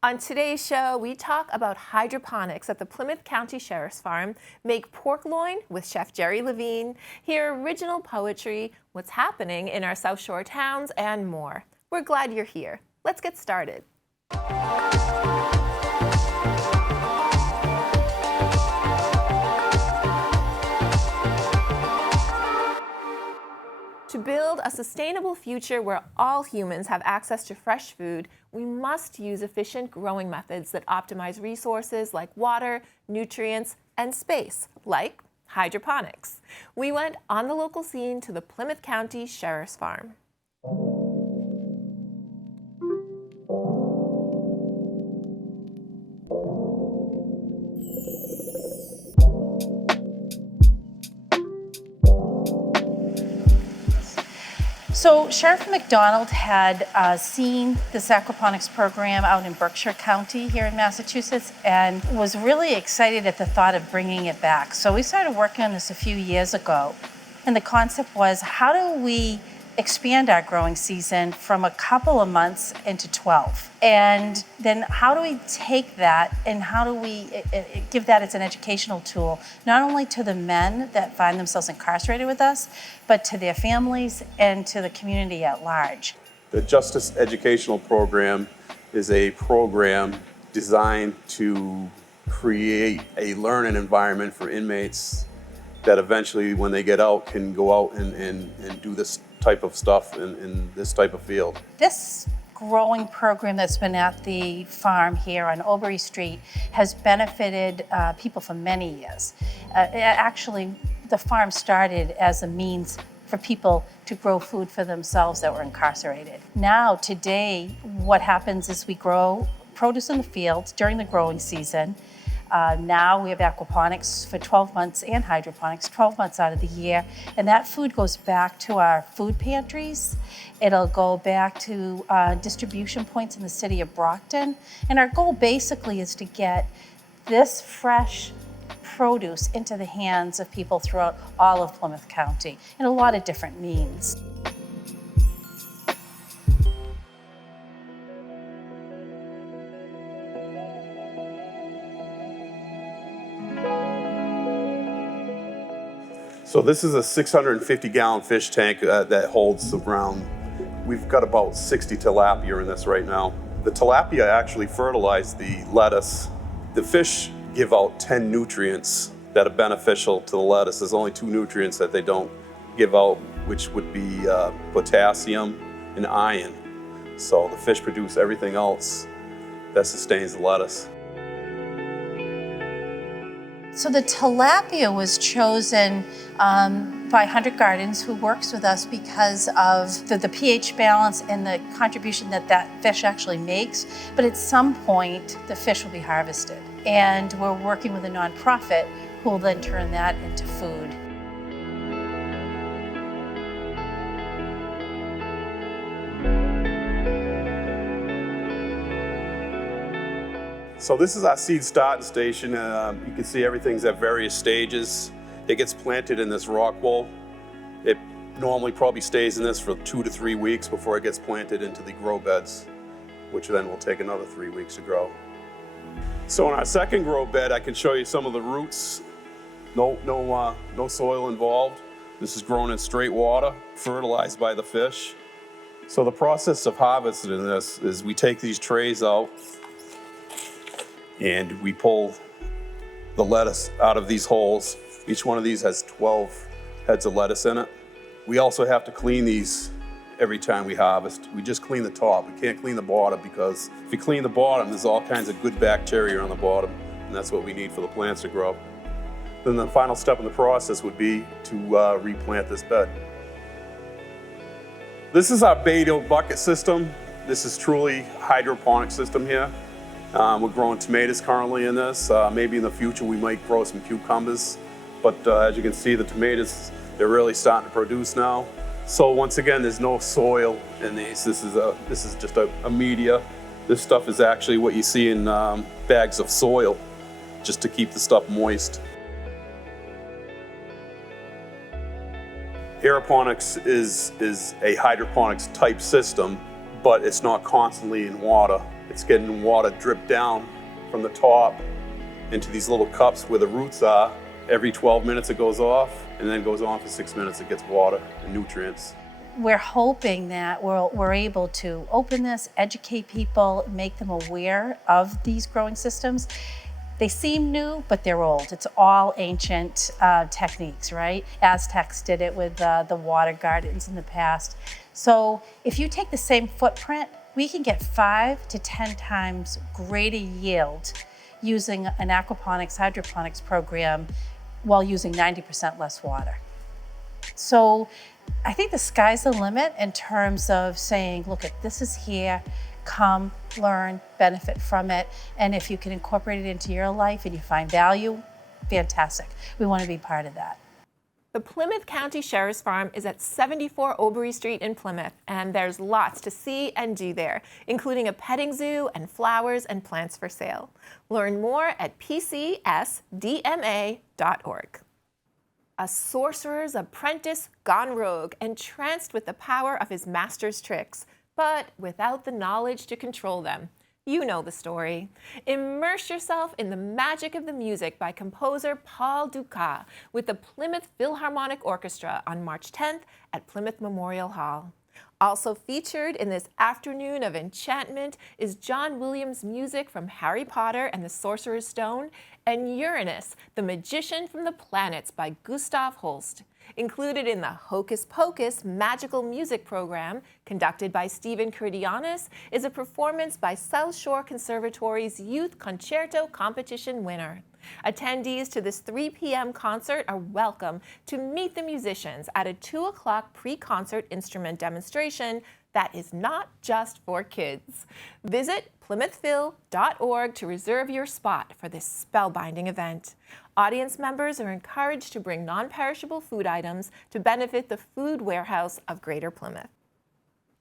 On today's show, we talk about hydroponics at the Plymouth County Sheriff's Farm, make pork loin with Chef Jerry Levine, hear original poetry, what's happening in our South Shore towns, and more. We're glad you're here. Let's get started. To build a sustainable future where all humans have access to fresh food, we must use efficient growing methods that optimize resources like water, nutrients, and space, like hydroponics. We went on the local scene to the Plymouth County Sheriff's Farm. So Sheriff McDonald had seen this aquaponics program out in Berkshire County here in Massachusetts and was really excited at the thought of bringing it back. So we started working on this a few years ago. And the concept was, how do we expand our growing season from a couple of months into 12? And then how do we take that and how do we give that as an educational tool, not only to the men that find themselves incarcerated with us, but to their families and to the community at large. The Justice Educational Program is a program designed to create a learning environment for inmates that eventually, when they get out, can go out and do this type of stuff in this type of field. This growing program that's been at the farm here on Obery Street has benefited people for many years. Actually, the farm started as a means for people to grow food for themselves that were incarcerated. Now, today, what happens is we grow produce in the fields during the growing season. Now we have aquaponics for 12 months and hydroponics 12 months out of the year. And that food goes back to our food pantries. It'll go back to distribution points in the city of Brockton. And our goal basically is to get this fresh produce into the hands of people throughout all of Plymouth County in a lot of different means. So this is a 650-gallon fish tank that holds around, we've got about 60 tilapia in this right now. The tilapia actually fertilize the lettuce. The fish give out 10 nutrients that are beneficial to the lettuce. There's only 2 nutrients that they don't give out, which would be potassium and iron. So the fish produce everything else that sustains the lettuce. So the tilapia was chosen by Hundred Gardens, who works with us because of the pH balance and the contribution that fish actually makes. But at some point, the fish will be harvested. And we're working with a nonprofit who will then turn that into food. So this is our seed starting station. You can see everything's at various stages. It gets planted in this rock bowl. It normally probably stays in this for 2 to 3 weeks before it gets planted into the grow beds, which then will take another 3 weeks to grow. So in our second grow bed, I can show you some of the roots. No soil involved. This is grown in straight water, fertilized by the fish. So the process of harvesting this is we take these trays out and we pull the lettuce out of these holes. Each one of these has 12 heads of lettuce in it. We also have to clean these every time we harvest. We just clean the top. We can't clean the bottom because if you clean the bottom, there's all kinds of good bacteria on the bottom, and that's what we need for the plants to grow. Then the final step in the process would be to replant this bed. This is our Beto bucket system. This is truly a hydroponic system here. We're growing tomatoes currently in this. Maybe in the future we might grow some cucumbers. But as you can see, the tomatoes, they're really starting to produce now. So once again, there's no soil in these. This is just a media. This stuff is actually what you see in bags of soil, just to keep the stuff moist. Aeroponics is a hydroponics type system, but it's not constantly in water. it's getting water dripped down from the top into these little cups where the roots are. Every 12 minutes it goes off, and then it goes on for 6 minutes. It gets water and nutrients. We're hoping that we're able to open this, educate people, make them aware of these growing systems. They seem new, but they're old. It's all ancient techniques, right? Aztecs did it with the water gardens in the past. So if you take the same footprint, we can get 5 to 10 times greater yield using an aquaponics, hydroponics program while using 90% less water. So I think the sky's the limit in terms of saying, look, this is here, come, learn, benefit from it. And if you can incorporate it into your life and you find value, fantastic. We want to be part of that. The Plymouth County Sheriff's Farm is at 74 Obery Street in Plymouth, and there's lots to see and do there, including a petting zoo and flowers and plants for sale. Learn more at pcsdma.org. A sorcerer's apprentice gone rogue, entranced with the power of his master's tricks, but without the knowledge to control them. You know the story. Immerse yourself in the magic of the music by composer Paul Dukas with the Plymouth Philharmonic Orchestra on March 10th at Plymouth Memorial Hall. Also featured in this afternoon of enchantment is John Williams' music from Harry Potter and the Sorcerer's Stone and Uranus, the Magician from the Planets by Gustav Holst. Included in the Hocus Pocus magical music program, conducted by Stephen Kurdianis, is a performance by South Shore Conservatory's Youth Concerto Competition winner. Attendees to this 3 p.m. concert are welcome to meet the musicians at a 2 o'clock pre-concert instrument demonstration that is not just for kids. Visit plymouthphil.org to reserve your spot for this spellbinding event. Audience members are encouraged to bring non-perishable food items to benefit the Food Warehouse of Greater Plymouth.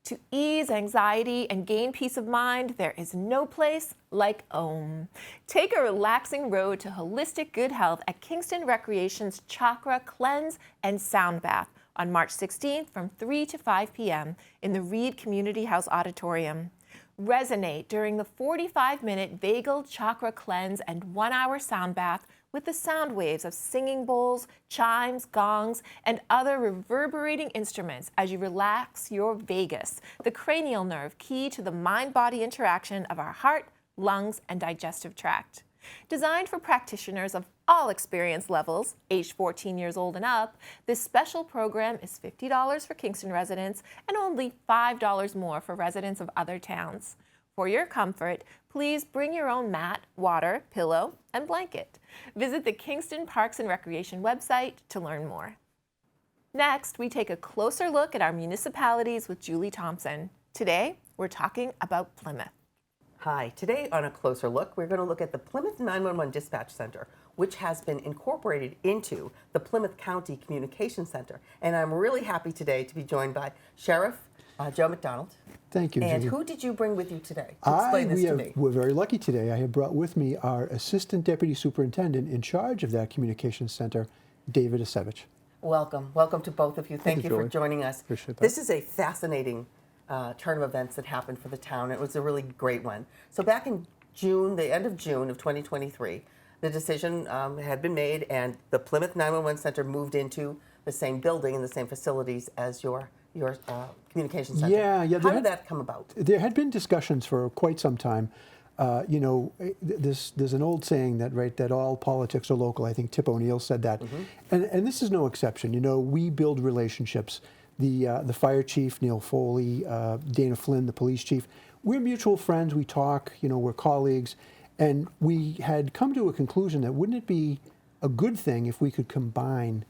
To ease anxiety and gain peace of mind, there is no place like Om. Take a relaxing road to holistic good health at Kingston Recreation's Chakra Cleanse and Sound Bath on March 16th from 3 to 5 p.m. in the Reed Community House Auditorium. Resonate during the 45-minute vagal chakra cleanse and 1-hour sound bath with the sound waves of singing bowls, chimes, gongs, and other reverberating instruments as you relax your vagus, the cranial nerve key to the mind-body interaction of our heart, lungs, and digestive tract. Designed for practitioners of all experience levels, aged 14 years old and up, this special program is $50 for Kingston residents and only $5 more for residents of other towns. For your comfort, please bring your own mat, water, pillow, and blanket. Visit the Kingston Parks and Recreation website to learn more. Next, we take a closer look at our municipalities with Julie Thompson. Today, we're talking about Plymouth. Hi, today on A Closer Look, we're going to look at the Plymouth 911 Dispatch Center, which has been incorporated into the Plymouth County Communications Center. And I'm really happy today to be joined by Sheriff Joe McDonald. Thank you, And Judy. who did you bring with you today to explain this to me? We're very lucky today. I have brought with me our Assistant Deputy Superintendent in charge of that Communications Center, David Asevich. Welcome. Welcome to both of you. Thank you for Julie. joining us. Appreciate that. This is a fascinating turn of events that happened for the town. It was a really great one. So back in June, the end of June of 2023, the decision had been made and the Plymouth 911 Center moved into the same building and the same facilities as your communications center. Yeah. How did that come about? There had been discussions for quite some time. There's an old saying that all politics are local. I think Tip O'Neill said that, and this is no exception. We build relationships. The fire chief, Neil Foley, Dana Flynn, the police chief, we're mutual friends. We talk. We're colleagues, and we had come to a conclusion that wouldn't it be a good thing if we could combine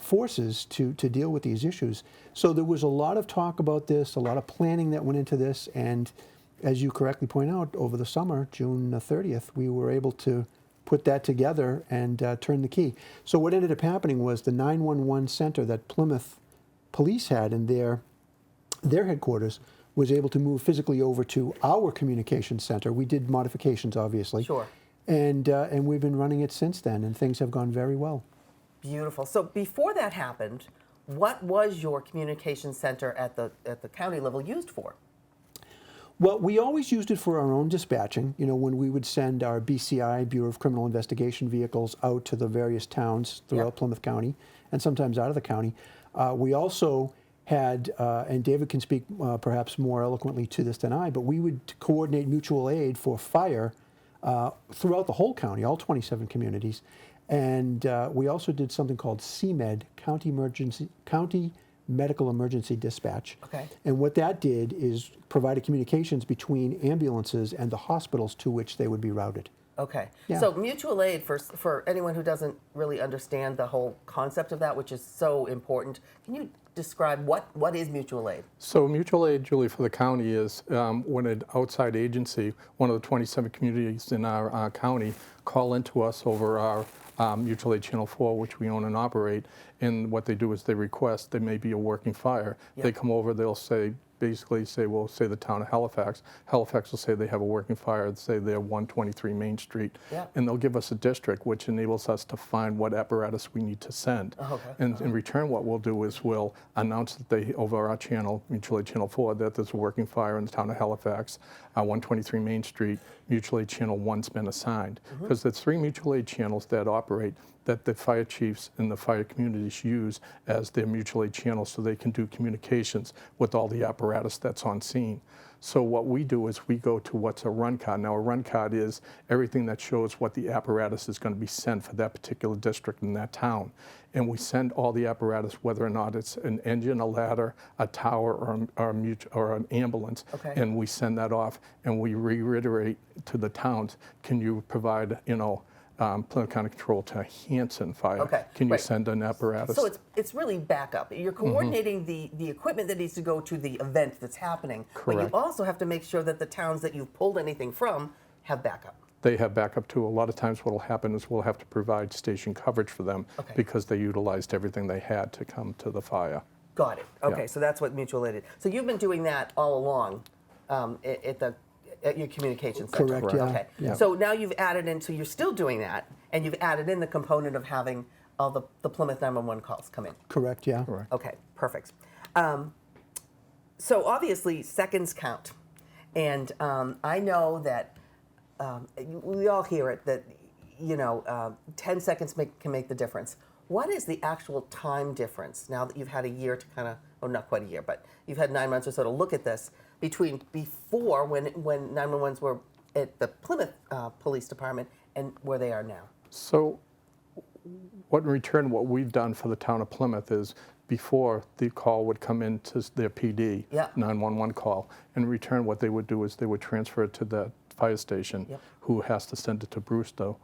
forces to deal with these issues. So there was a lot of talk about this, a lot of planning that went into this, and as you correctly point out, over the summer, June 30th, we were able to put that together and turn the key. So what ended up happening was the 911 center that Plymouth Police had in their headquarters was able to move physically over to our communications center. We did modifications, obviously. Sure. And we've been running it since then, and things have gone very well. Beautiful. So before that happened, what was your communications center at the county level used for? Well, we always used it for our own dispatching. You know, when we would send our BCI, Bureau of Criminal Investigation vehicles out to the various towns throughout Plymouth County and sometimes out of the county. We also had, and David can speak perhaps more eloquently to this than I, but we would coordinate mutual aid for fire throughout the whole county, all 27 communities. And we also did something called CMED, County Medical Emergency Dispatch. Okay. And what that did is provided communications between ambulances and the hospitals to which they would be routed. Okay. Yeah. So mutual aid, for anyone who doesn't really understand the whole concept of that, which is so important, can you describe what is mutual aid? So mutual aid, Julie, for the county is when an outside agency, one of the 27 communities in our county, call into us over our mutual aid Channel 4, which we own and operate, and what they do is they request there may be a working fire. Yep. They come over, they'll say, basically say, well, say the town of Halifax. Halifax will say they have a working fire, say they're 123 Main Street, Yep. and they'll give us a district, which enables us to find what apparatus we need to send. Okay. And in return, what we'll do is we'll announce that they, over our channel, Mutual Aid Channel 4, that there's a working fire in the town of Halifax, 123 Main Street, Mutual Aid Channel 1's been assigned. Because there's 3 mutual aid channels that operate that the fire chiefs and the fire communities use as their mutual aid channels so they can do communications with all the apparatus that's on scene. So what we do is we go to what's a run card. Now a run card is everything that shows what the apparatus is going to be sent for that particular district in that town. And we send all the apparatus, whether or not it's an engine, a ladder, a tower, or an ambulance. Okay. And we send that off and we reiterate to the towns, can you provide, Plymouth County Control to Hanson Fire? Okay, Can you right. send an apparatus? So it's really backup. You're coordinating the equipment that needs to go to the event that's happening. But Correct. you also have to make sure that the towns that you've pulled anything from have backup. They have backup too. A lot of times what will happen is we'll have to provide station coverage for them Okay. because they utilized everything they had to come to the fire. Got it. Okay, Yeah. so that's what mutual aid is. So you've been doing that all along at your communications center. Correct, yeah. Okay. Yeah. So now you've added in, so you're still doing that, and you've added in the component of having all the Plymouth 911 calls come in. Correct, yeah. Correct. Okay, perfect. So obviously seconds count, and I know that we all hear it that 10 seconds can make the difference. What is the actual time difference now that you've had a year to kind of, well, not quite a year, but you've had 9 months or so to look at this between before when 911s were at the Plymouth Police Department and where they are now? So what we've done for the town of Plymouth is before the call would come into their PD, Yeah. 911 call, in return what they would do is they would transfer it to the fire station, Yep. who has to send it to Brewster,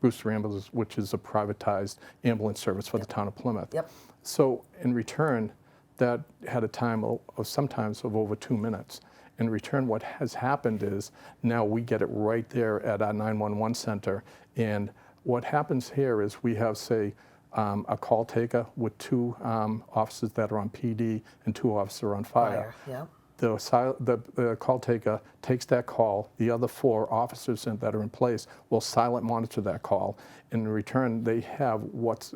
Brewster Ambulance, which is a privatized ambulance service for the town of Plymouth. Yep. So in return, that had a time of sometimes of over 2 minutes. In return, what has happened is now we get it right there at our 911 center. And what happens here is we have, say, a call taker with 2 officers that are on PD and 2 officers on fire. Yeah. The call taker takes that call. The other 4 officers that are in place will silent monitor that call. In return, they have what's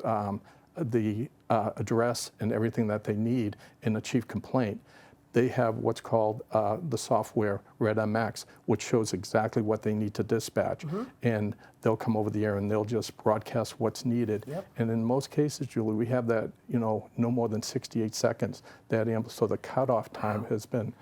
the address and everything that they need in a chief complaint. They have what's called the software Red MX, which shows exactly what they need to dispatch. And they'll come over the air and they'll just broadcast what's needed. Yep. And in most cases, Julie, we have that, no more than 68 seconds. So the cutoff time has been,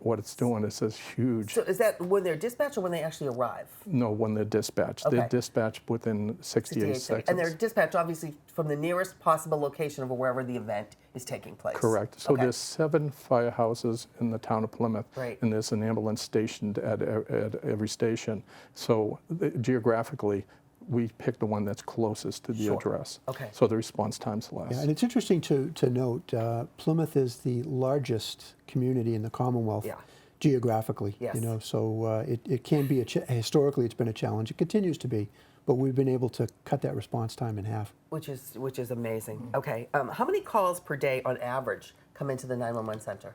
what it's doing is this huge. So is that when they're dispatched or when they actually arrive? No, when they're dispatched. Okay. They're dispatched within 68 seconds. And they're dispatched obviously from the nearest possible location of wherever the event is taking place. Correct. So Okay. there's 7 firehouses in the town of Plymouth, Right. and there's an ambulance stationed at every station. So geographically, we pick the one that's closest to the Sure. address. Okay. So the response time's less. Yeah, and it's interesting to note, Plymouth is the largest community in the Commonwealth Yeah. geographically. Yes. So it can be, historically it's been a challenge. It continues to be, but we've been able to cut that response time in half. Which is amazing. Okay. How many calls per day on average come into the 911 center?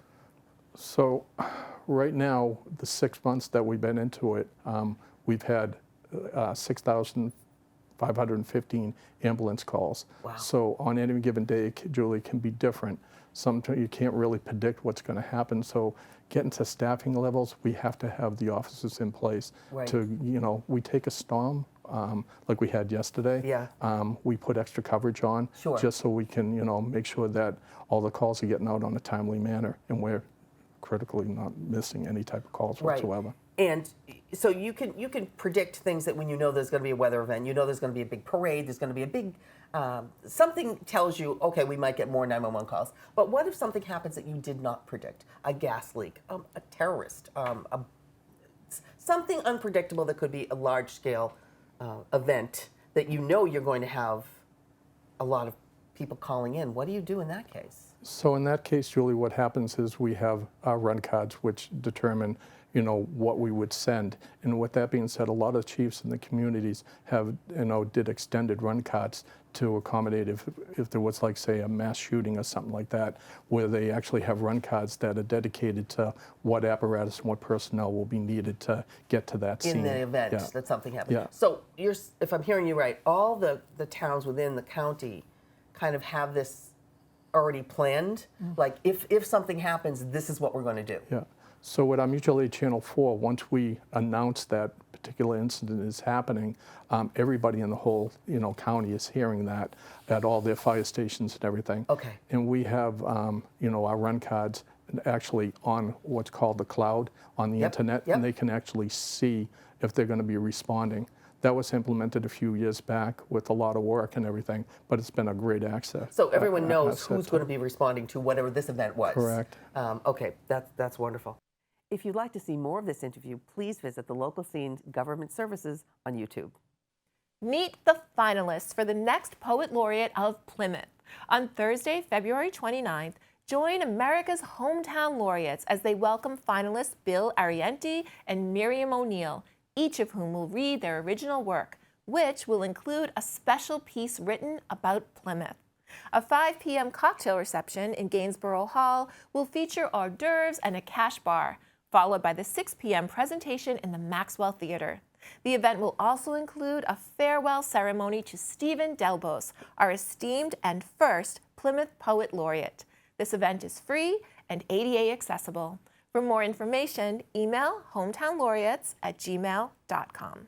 So right now, the 6 months that we've been into it, we've had 515 ambulance calls. Wow. So on any given day, Julie, it can be different. Sometimes you can't really predict what's going to happen. So getting to staffing levels, we have to have the officers in place Right. to, we take a storm like we had yesterday. Yeah. We put extra coverage on Sure. just so we can, make sure that all the calls are getting out on a timely manner and we're critically not missing any type of calls Right. whatsoever. And so you can predict things that when you know there's going to be a weather event, you know there's going to be a big parade, there's going to be a big, something tells you, okay, we might get more 911 calls. But what if something happens that you did not predict? A gas leak, a terrorist, something unpredictable that could be a large-scale event that you know you're going to have a lot of people calling in. What do you do in that case? So in that case, Julie, what happens is we have our run cards which determine, what we would send. And with that being said, a lot of chiefs in the communities have, did extended run cards to accommodate if there was, like, say, a mass shooting or something like that, where they actually have run cards that are dedicated to what apparatus and what personnel will be needed to get to that scene. In the event Yeah. that something happens. Yeah. So if I'm hearing you right, all the towns within the county kind of have this already planned? Like, if something happens, this is what we're going to do. Yeah. So with our mutual aid Channel 4, once we announce that particular incident is happening, everybody in the whole county is hearing that at all their fire stations and everything. Okay. And we have our run cards actually on what's called the cloud on the Yep, internet, yep. and they can actually see if they're going to be responding. That was implemented a few years back with a lot of work and everything, but it's been a great access. So everyone knows asset who's to- going to be responding to whatever this event was. Correct. Okay, that's wonderful. If you'd like to see more of this interview, please visit the Local Scene Government Services on YouTube. Meet the finalists for the next Poet Laureate of Plymouth. On Thursday, February 29th, join America's hometown laureates as they welcome finalists Bill Arienti and Miriam O'Neill, each of whom will read their original work, which will include a special piece written about Plymouth. A 5 p.m. cocktail reception in Gainsborough Hall will feature hors d'oeuvres and a cash bar, followed by the 6 p.m. presentation in the Maxwell Theater. The event will also include a farewell ceremony to Stephen Delbos, our esteemed and first Plymouth Poet Laureate. This event is free and ADA accessible. For more information, email hometownlaureates@gmail.com.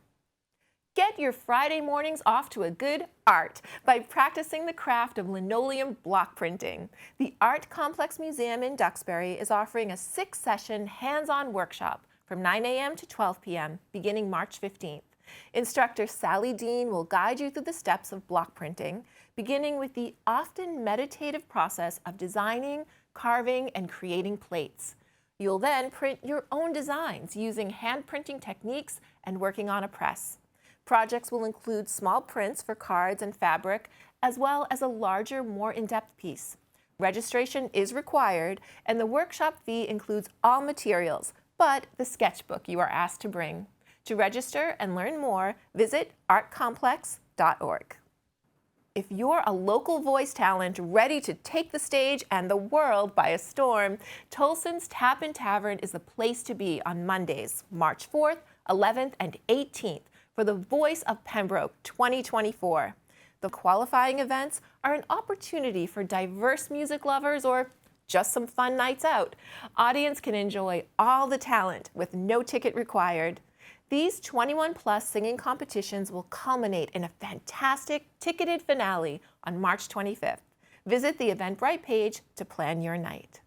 Get your Friday mornings off to a good art by practicing the craft of linoleum block printing. The Art Complex Museum in Duxbury is offering a 6-session hands-on workshop from 9 a.m. to 12 p.m. beginning March 15th. Instructor Sally Dean will guide you through the steps of block printing, beginning with the often meditative process of designing, carving, and creating plates. You'll then print your own designs using hand printing techniques and working on a press. Projects will include small prints for cards and fabric, as well as a larger, more in-depth piece. Registration is required, and the workshop fee includes all materials, but the sketchbook you are asked to bring. To register and learn more, visit artcomplex.org. If you're a local voice talent ready to take the stage and the world by a storm, Tolson's Tap and Tavern is the place to be on Mondays, March 4th, 11th, and 18th for the Voice of Pembroke 2024. The qualifying events are an opportunity for diverse music lovers or just some fun nights out. Audience can enjoy all the talent with no ticket required. These 21-plus singing competitions will culminate in a fantastic ticketed finale on March 25th. Visit the Eventbrite page to plan your night.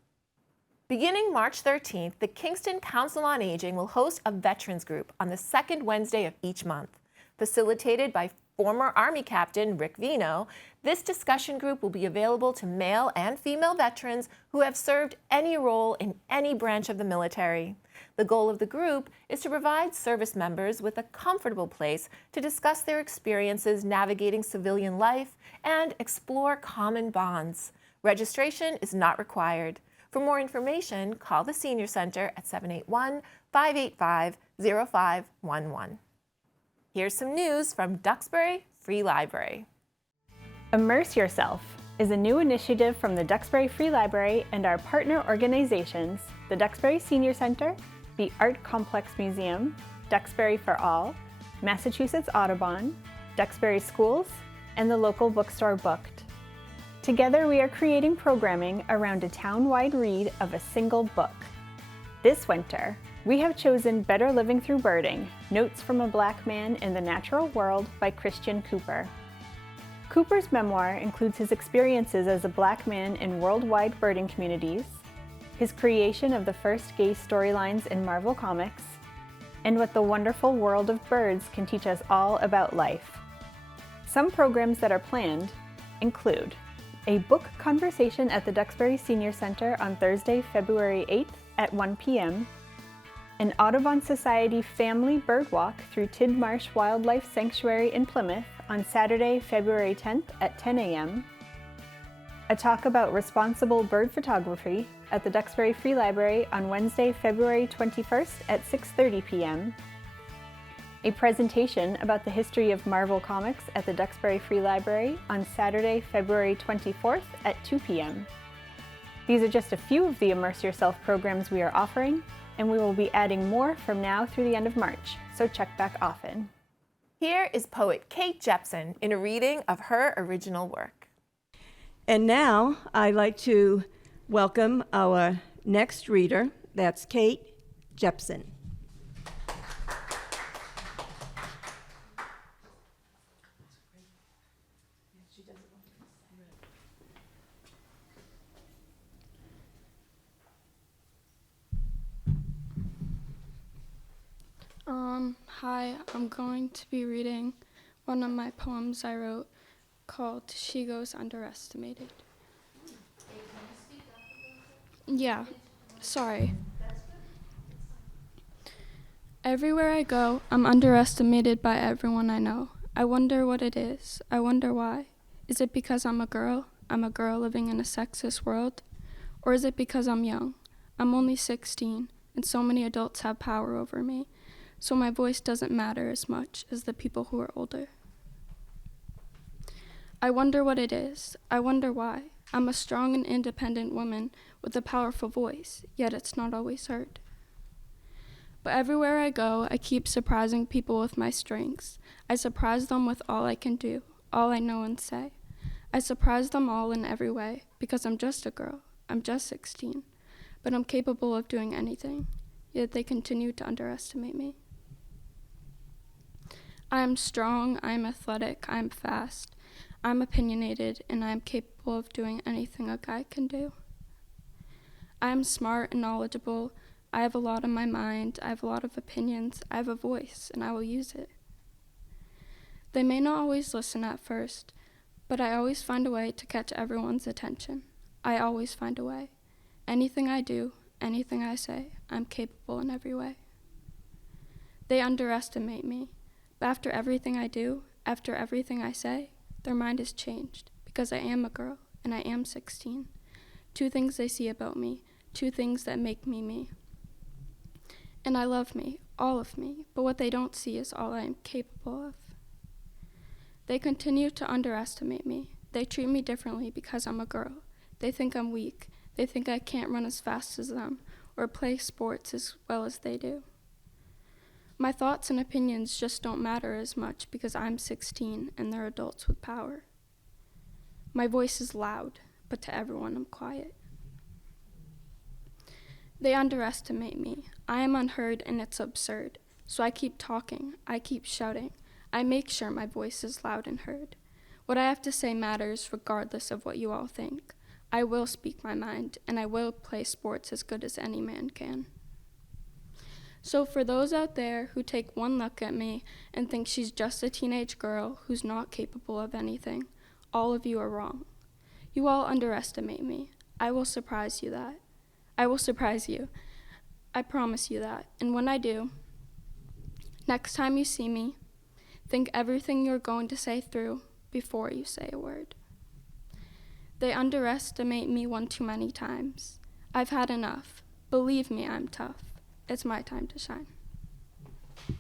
Beginning March 13th, the Kingston Council on Aging will host a veterans group on the second Wednesday of each month. Facilitated by former Army Captain Rick Vino, this discussion group will be available to male and female veterans who have served any role in any branch of the military. The goal of the group is to provide service members with a comfortable place to discuss their experiences navigating civilian life and explore common bonds. Registration is not required. For more information, call the Senior Center at 781-585-0511. Here's some news from Duxbury Free Library. Immerse Yourself is a new initiative from the Duxbury Free Library and our partner organizations, the Duxbury Senior Center, the Art Complex Museum, Duxbury for All, Massachusetts Audubon, Duxbury Schools, and the local bookstore Booked. Together, we are creating programming around a town-wide read of a single book. This winter, we have chosen Better Living Through Birding, Notes from a Black Man in the Natural World by Christian Cooper. Cooper's memoir includes his experiences as a Black man in worldwide birding communities, his creation of the first gay storylines in Marvel Comics, and what the wonderful world of birds can teach us all about life. Some programs that are planned include a book conversation at the Duxbury Senior Center on Thursday, February 8th at 1 p.m., an Audubon Society family bird walk through Tidmarsh Wildlife Sanctuary in Plymouth on Saturday, February 10th at 10 a.m., a talk about responsible bird photography at the Duxbury Free Library on Wednesday, February 21st at 6:30 p.m., a presentation about the history of Marvel Comics at the Duxbury Free Library on Saturday, February 24th at 2 p.m. These are just a few of the Immerse Yourself programs we are offering, and we will be adding more from now through the end of March, so check back often. Here is poet Kate Jepson in a reading of her original work. And now I'd like to welcome our next reader. That's Kate Jepson. Hi, I'm going to be reading one of my poems I wrote called She Goes Underestimated. Yeah, sorry. Everywhere I go, I'm underestimated by everyone I know. I wonder what it is. I wonder why. Is it because I'm a girl? I'm a girl living in a sexist world? Or is it because I'm young? I'm only 16, and so many adults have power over me. So my voice doesn't matter as much as the people who are older. I wonder what it is. I wonder why. I'm a strong and independent woman with a powerful voice, yet it's not always heard. But everywhere I go, I keep surprising people with my strengths. I surprise them with all I can do, all I know and say. I surprise them all in every way, because I'm just a girl. I'm just 16. But I'm capable of doing anything, yet they continue to underestimate me. I am strong, I am athletic, I am fast, I'm opinionated, and I am capable of doing anything a guy can do. I am smart and knowledgeable, I have a lot on my mind, I have a lot of opinions, I have a voice, and I will use it. They may not always listen at first, but I always find a way to catch everyone's attention. I always find a way. Anything I do, anything I say, I'm capable in every way. They underestimate me. But after everything I do, after everything I say, their mind is changed, because I am a girl, and I am 16. Two things they see about me, two things that make me me. And I love me, all of me, but what they don't see is all I am capable of. They continue to underestimate me. They treat me differently because I'm a girl. They think I'm weak. They think I can't run as fast as them, or play sports as well as they do. My thoughts and opinions just don't matter as much because I'm 16 and they're adults with power. My voice is loud, but to everyone I'm quiet. They underestimate me. I am unheard and it's absurd. So I keep talking, I keep shouting. I make sure my voice is loud and heard. What I have to say matters regardless of what you all think. I will speak my mind and I will play sports as good as any man can. So for those out there who take one look at me and think she's just a teenage girl who's not capable of anything, all of you are wrong. You all underestimate me. I will surprise you that. I will surprise you. I promise you that. And when I do, next time you see me, think everything you're going to say through before you say a word. They underestimate me one too many times. I've had enough. Believe me, I'm tough. It's my time to shine. Yay.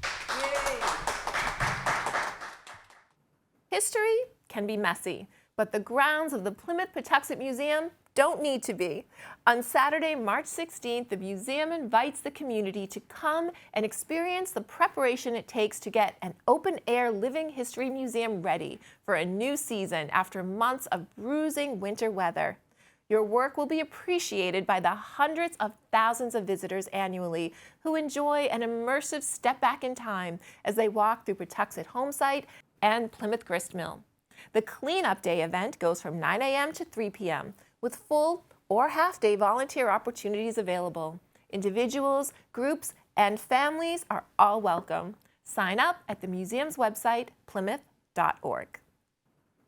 History can be messy, but the grounds of the Plymouth Patuxent Museum don't need to be. On Saturday, March 16th, the museum invites the community to come and experience the preparation it takes to get an open-air living history museum ready for a new season after months of bruising winter weather. Your work will be appreciated by the hundreds of thousands of visitors annually who enjoy an immersive step back in time as they walk through Patuxent Homesite and Plymouth Gristmill. The Cleanup Day event goes from 9 a.m. to 3 p.m. with full or half-day volunteer opportunities available. Individuals, groups, and families are all welcome. Sign up at the museum's website, plymouth.org.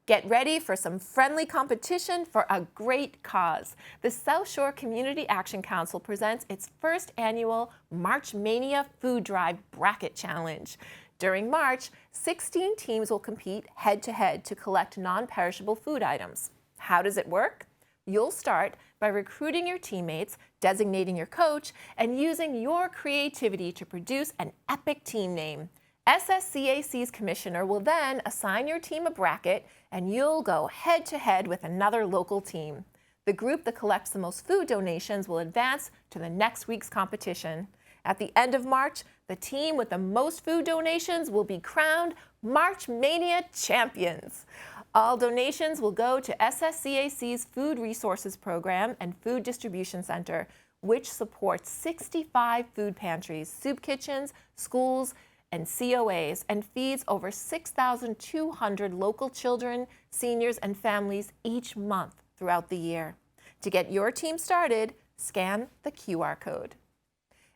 Get ready for some friendly competition for a great cause. The South Shore Community Action Council presents its first annual March Mania Food Drive Bracket Challenge. During March, 16 teams will compete head-to-head to collect non-perishable food items. How does it work? You'll start by recruiting your teammates, designating your coach, and using your creativity to produce an epic team name. SSCAC's commissioner will then assign your team a bracket, and you'll go head-to-head with another local team. The group that collects the most food donations will advance to the next week's competition. At the end of March, the team with the most food donations will be crowned March Mania champions. All donations will go to SSCAC's Food Resources Program and Food Distribution Center, which supports 65 food pantries, soup kitchens, schools, and COAs, and feeds over 6,200 local children, seniors, and families each month throughout the year. To get your team started, scan the QR code.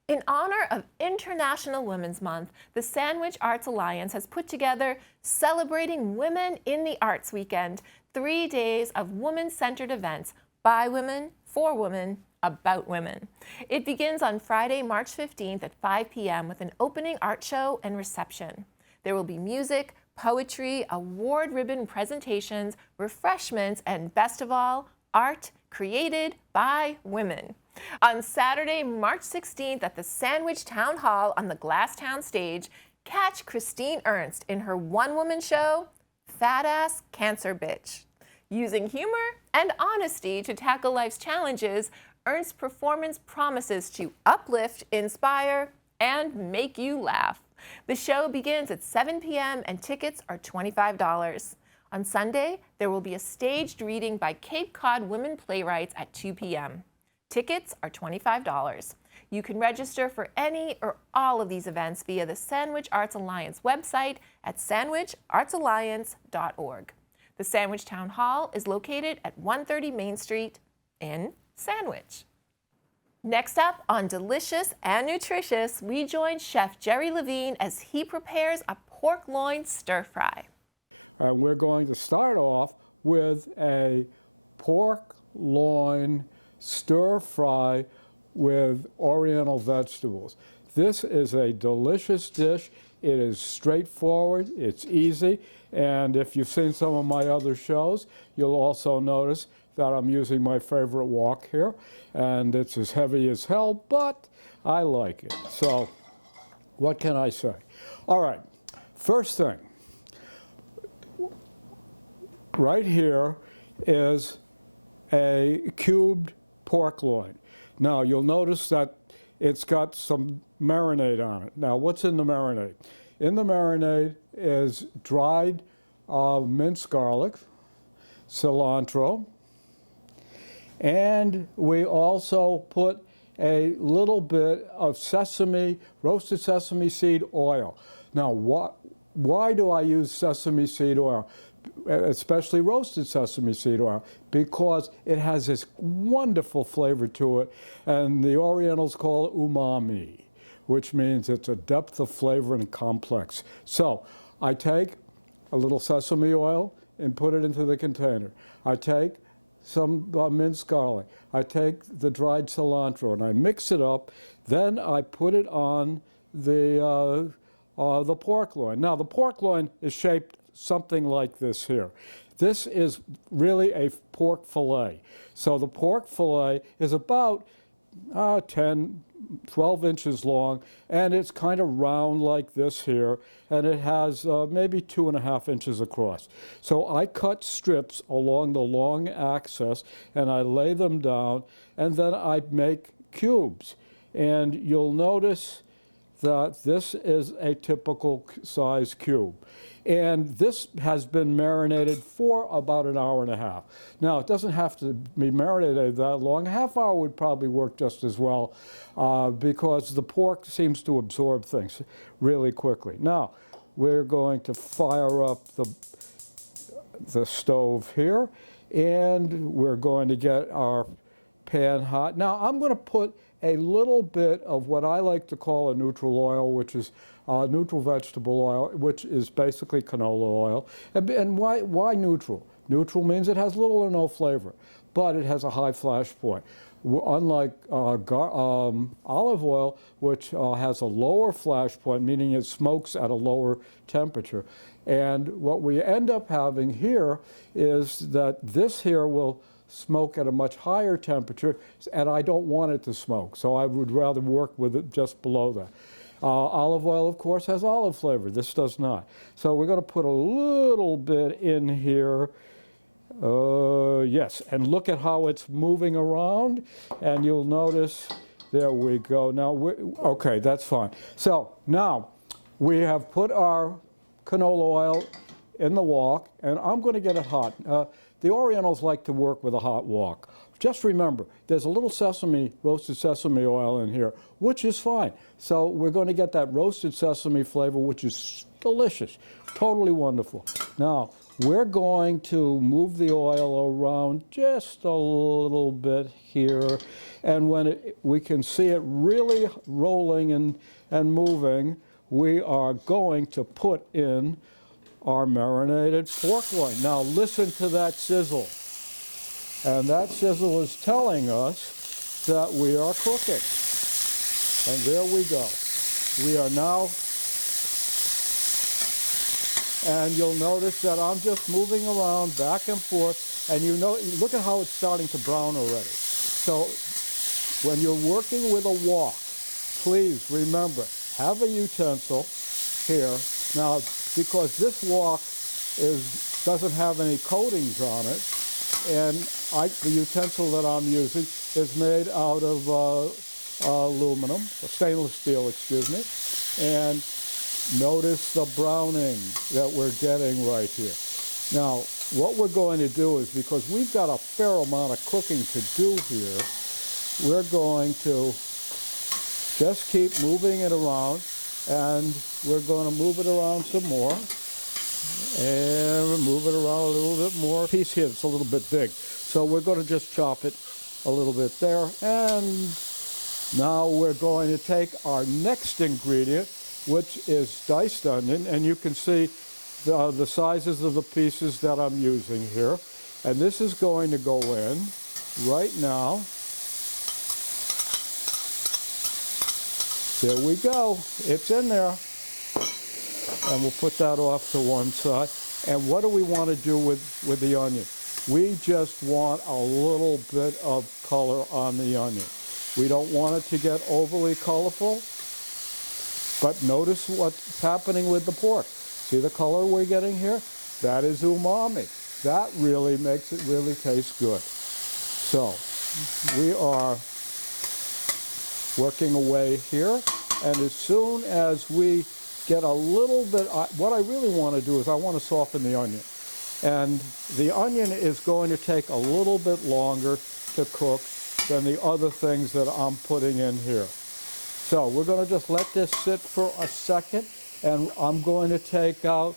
In honor of International Women's Month, the Sandwich Arts Alliance has put together Celebrating Women in the Arts Weekend, 3 days of women-centered events by women, for women, about women. It begins on Friday, March 15th at 5 p.m. with an opening art show and reception. There will be music, poetry, award ribbon presentations, refreshments, and best of all, art created by women. On Saturday, March 16th at the Sandwich Town Hall on the Glasstown stage, catch Christine Ernst in her one-woman show, Fat Ass Cancer Bitch. Using humor and honesty to tackle life's challenges, Ernst's performance promises to uplift, inspire, and make you laugh. The show begins at 7 p.m. and tickets are $25. On Sunday, there will be a staged reading by Cape Cod women playwrights at 2 p.m. Tickets are $25. You can register for any or all of these events via the Sandwich Arts Alliance website at sandwichartsalliance.org. The Sandwich Town Hall is located at 130 Main Street in Sandwich. Next up on Delicious and Nutritious, we join Chef Jerry Levine as he prepares a pork loin stir fry. We're going to start off with a pork loin stir fry with oriental vegetables. This is a delicious dish. It is straightforward, it's easy, and if you've seen some of my other shows, you'll also notice that I'm using my favorite wok here, and it's as heavy as hell, but I like it. So, what can I say? All right, first thing, right here is a cubed pork loin. Now, you'll notice that it's got some marinade on it. Now, what's in the marinade? In the marinade is dried minced garlic, cilantro, and we also put a little bit of roasted sesame seed oil. Now, why do I use sesame seed oil? Especially roasted sesame seed oil, because it has this wonderful flavor to it, and the Orientals call it umami, which means it's a depth of flavor and complex. So I take a little sesame oil and put it into the container. I take some minced garlic. I take the dried cilantro and I mix it up. Then I put it on the pork loin. Now the pork loin is shaped something like this here. This is really a pork fillet. So the pork fillet is about 10 12 inches long, and it's kind of round like this here, and it has maybe 2.5 inches across. So I cut strips along the long axis, and I lay them down, and then I make cubes. And you'll notice that this is a typical size cube. And this has been marinated for about an hour and a half. Now, it doesn't have to be marinated that long. A half hour would probably work just as well because the pork seems to absorb things really quickly. Now, we're going to fire up the stove here, and we're going to get our pan hot. Now, I'm going to put a little bit of what I like to call a neutral oil, which is neutral vegetable oil, which is basically canola oil. And why neutral? Neutral means it has little or no flavor, but it has a high flash point. Unlike olive oil, which has a lower flash point, meaning it smokes at a lower temperature. And what we end up having here is that this here will smoke at a much higher temperature, and I don't want it to smoke, so I would rather work with it just below that. Olive oil, of course, has olive flavor. This does not. So we're going to put a little bit in here. Yes, and look at how it's moving around, and you'll notice, there we go. Now, okay, that's fine. So now we have put our canola oil in the wok, and I'm going to get it hot. The Orientals like to work with a hot wok. Just remember, there's a little roasted sesame oil in here, which is fine. So we're going to get that roasted sesame flavor, which is delicious, totally wonderful. Now, we're going to move the oil around just a little bit here, and when we can see it really rolling and moving, we are going to put in our marinated pork loin. Now listen to that sizzle. And that sizzle is telling us that we are cooking. And there we go. We are now, and you'll notice that I'm just moving around back and forth, and look at how it's starting to brown already. So when you're working with a wok, please remember, have a utensil here. Now, because this wok doesn't have any coatings on it, and the utensil that I'm using is made out of aluminum, stainless steel, excuse me, and notice the browning that we're getting right here. Now, what we're going to do is, because we've got a fair amount of cooking to do here, we're going to just keep moving it around, and we're going to move it around some more, and we'll move it around a little bit more. Piece here that's a little bit big, so we're going to just chop it a little bit there. And now we're going to take our next ingredient, which is diced onion, and you can see the sizes of the pieces that I'm using here. And this is going to go in right now. There we go. It's in there. And we'll put that off to one side. And what do we want to do with the onion? We just want a little bit of color on the onion. We don't want it to get overly colorful. But notice what's happening with the pork. See the color we're getting here? That is umami. That really makes it really taste good. So we are working away here, and as soon as we get a little bit, what I really want to do is I want to soften the onion. And the onion is going to take a little bit longer to cook than the other things that I'm putting in here. So we're going to just let this sit for a second, and I'm going to take out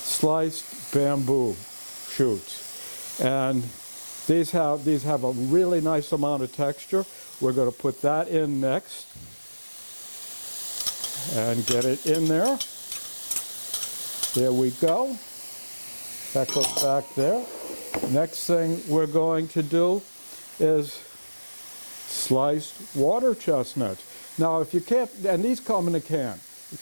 sliced bamboo shoots. And these have a really nice amount of texture. We're going to put that in next and get it in there. There we go. That goes back there. Next thing we're going to do is sliced water chestnuts. Now, if you can't, and these come in a can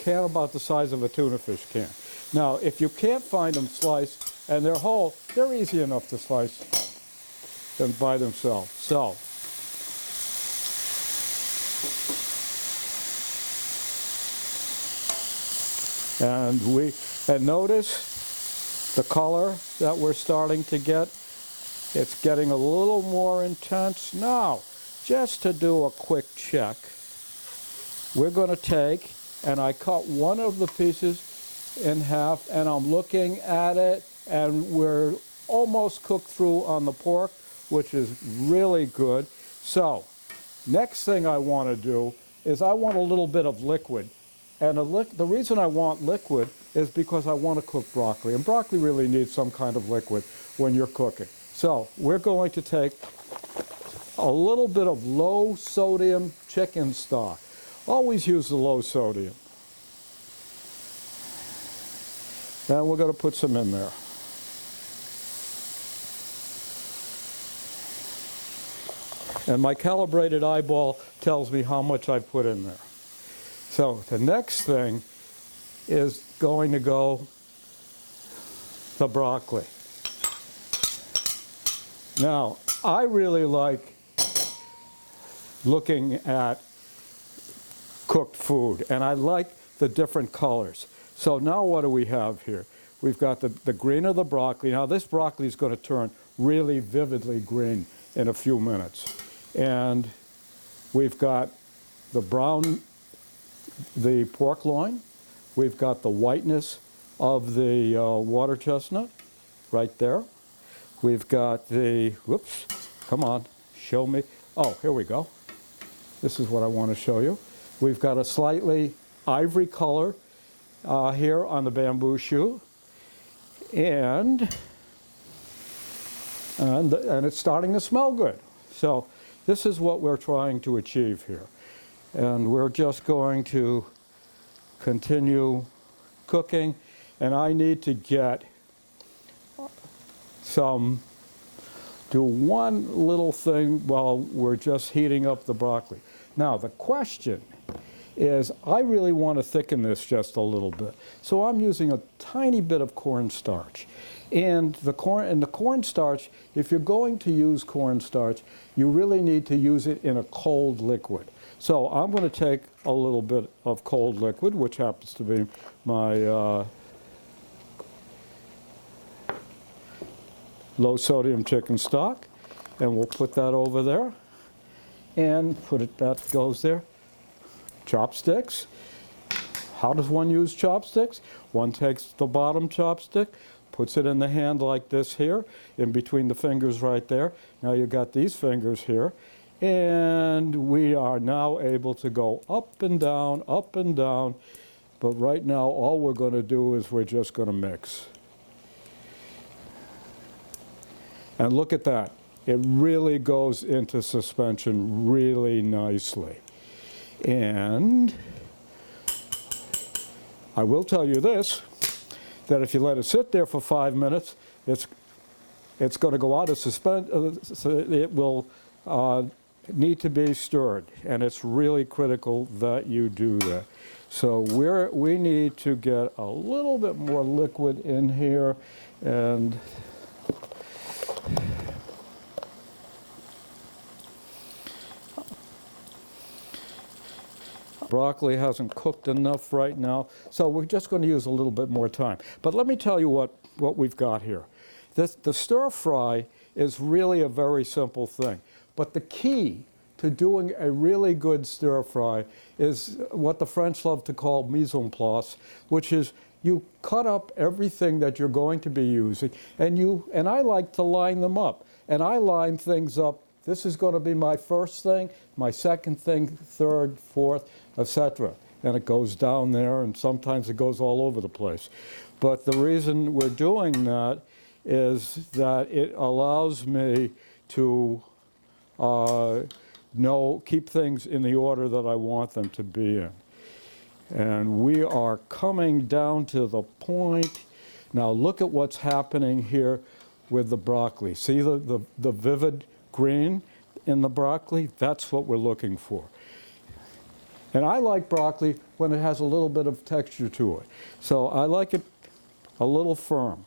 about the size of a tuna fish can. Now, if you can't find them sliced and they're whole, they're easy enough to slice them by themselves. So And notice the color that we're starting to get. It's getting a little more intense. Now, just to do a quick check, we're going to take, and I cut one of the pieces in half, and I'm looking at it, and we're almost cooked through on the pork, which is really good. So, next thing I want to do is I want a little bit of liquid. And the reason I want liquid is because I want to cook broccoli. And broccoli really needs some kind of liquid when you're cooking. So, we're going to take a little bit of low sodium chicken stock. Always use the low sodium. And we're going to put some in there. And my calibrated eyeball tells me how much I've put in there. So the next thing is going to go the broccoli. Now, I really like looking at cooked food, and I like the different colors. So now what do we have here? We've got the green of the broccoli. Now this broccoli is going to turn really vividly green in a few minutes. And we've got the brown, the pork loin. We've got the whiteness of the water chestnut right there. We've got the, whoops, come on, show me. Oh, here we go. This is what I want to show you. We've got a slightly ivory color here on the bamboo shoot. And it's starting to smell good. So this is what we're trying to achieve here. And we're just going to continue cooking. And I need to get do one little thing while we're just heating up the broccoli. Now the question is, I really want to thicken this just a little bit. So I'm using a tiny bit of cornstarch. And the cornstarch, if you're going to use cornstarch, you really need to use it in a cold liquid. So I'm going to take a little bit of cold liquid, which happens to be my low sodium chicken stock, and we'll put that over there and that goes there. Chopsticks. How does one use chopsticks? One takes the bottom chopstick, puts it in the hand like this here, in between the fingers right there. Now you've got these fingers here, and we are now able to go up and down, but right now all we're going to do is we're just going to mix. And look at that. It really goes into suspension really nicely. And I will tell you this, that if you let it sit there for 5 minutes, it's going to go out of suspension. It will need to be stirred, and it's really critical that you do that. So we need to get a little bit more liquid in here, and broccoli hasn't cooked enough right now, so we're just going to use a little bit more time. But let me tell you what we've got here. The stir fry is really a very simple thing, but the key to doing a really good stir fry is what the French love to call mise en place, which is you cut up everything that you're going to be using, and I like to line them up. And I line things up. This is going to be my first thing, my second thing, third, fourth, etc. And it goes down there, and sometimes it goes all over the place. But the reason we're doing that is that it allows me to keep things in the order that I want them to be in. And we are coming down to the point. Now look at what's happening here with the broccoli. See the vivid green in the broccoli? That's what we're looking for. And I like broccoli when it has a little bit of texture to it. So I like it a little firm.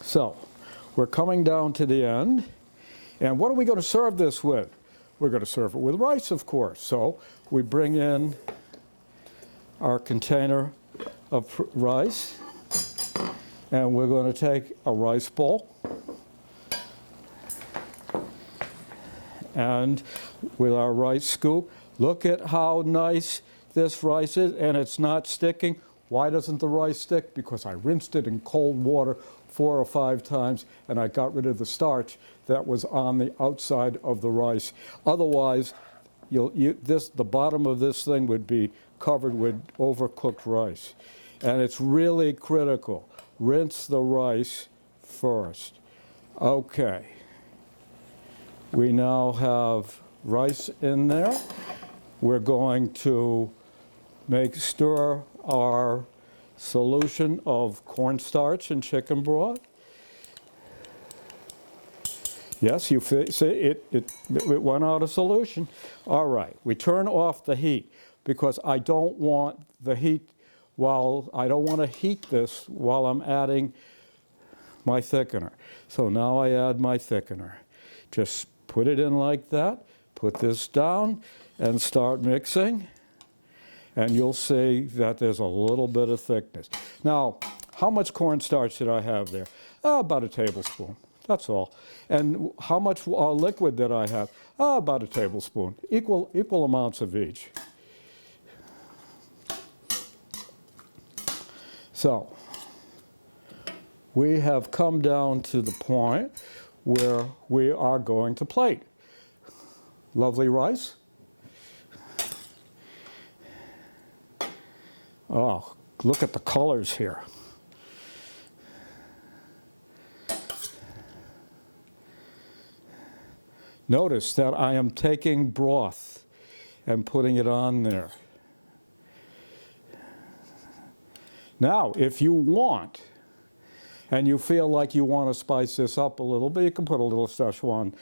So we're coming down to the end. And what are we going to serve this with? We're going to serve it with rice, of course. So we bring in our container of rice, and we're going to take a rice bowl, and with our rice scoop, look at how nice this rice is, and it's not sticking. Why doesn't the rice stick? Because I rinsed it in cold water 4 or 5 times, and I got rid of the starch that was on the outside of the rice. Otherwise, the bottom of this thing would be covered with overcooked rice. And it's really critical. Rinse the rice first. Okay. We now have rice in there. We're going to stir our solution of cornstarch and chicken broth. Yes, you see, it went out of solution. All right, we turn off the heat because I don't want the heat I don't want to heat this while I'm adding my thickener. So now I add my thickener. Just put it in like that, put this down, and start mixing. And you'll see that there's a little bit of thickness. Now, how much cornstarch did I have there? About a tablespoon. That's all. And how much liquid did I have? About a tablespoon. Equal amounts of each. So, we have come down to the point where we are going to plate. Lovely rice. Oh, look at the colors here. Notice that I am taking broth and putting it on there. Now, if you want, and you feel like you want to spice this up a little bit, you can put a little Szechuan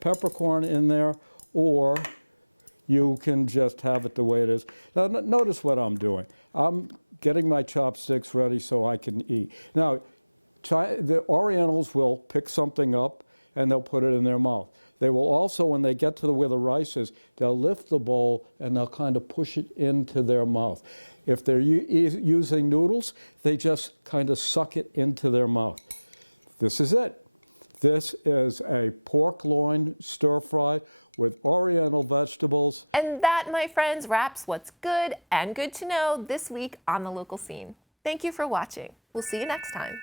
peppercorn in there, or you can just have it the way it is. Now, notice what I'm doing. I'm getting my chopsticks ready so I can eat. Now, the Orientals will pick something up and they'll put it in their mouth. They will also, when they get to where the rice is, they'll lift the bowl and they'll kind of push it into their mouth. If they're using noodles, they just kind of suck it into their mouth. This is it. This is a pork loin stir fry with Oriental vegetables. And that, my friends, wraps what's good and good to know this week on The Local Scene. Thank you for watching. We'll see you next time.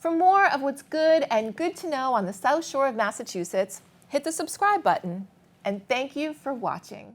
For more of what's good and good to know on the South Shore of Massachusetts, hit the subscribe button, and thank you for watching.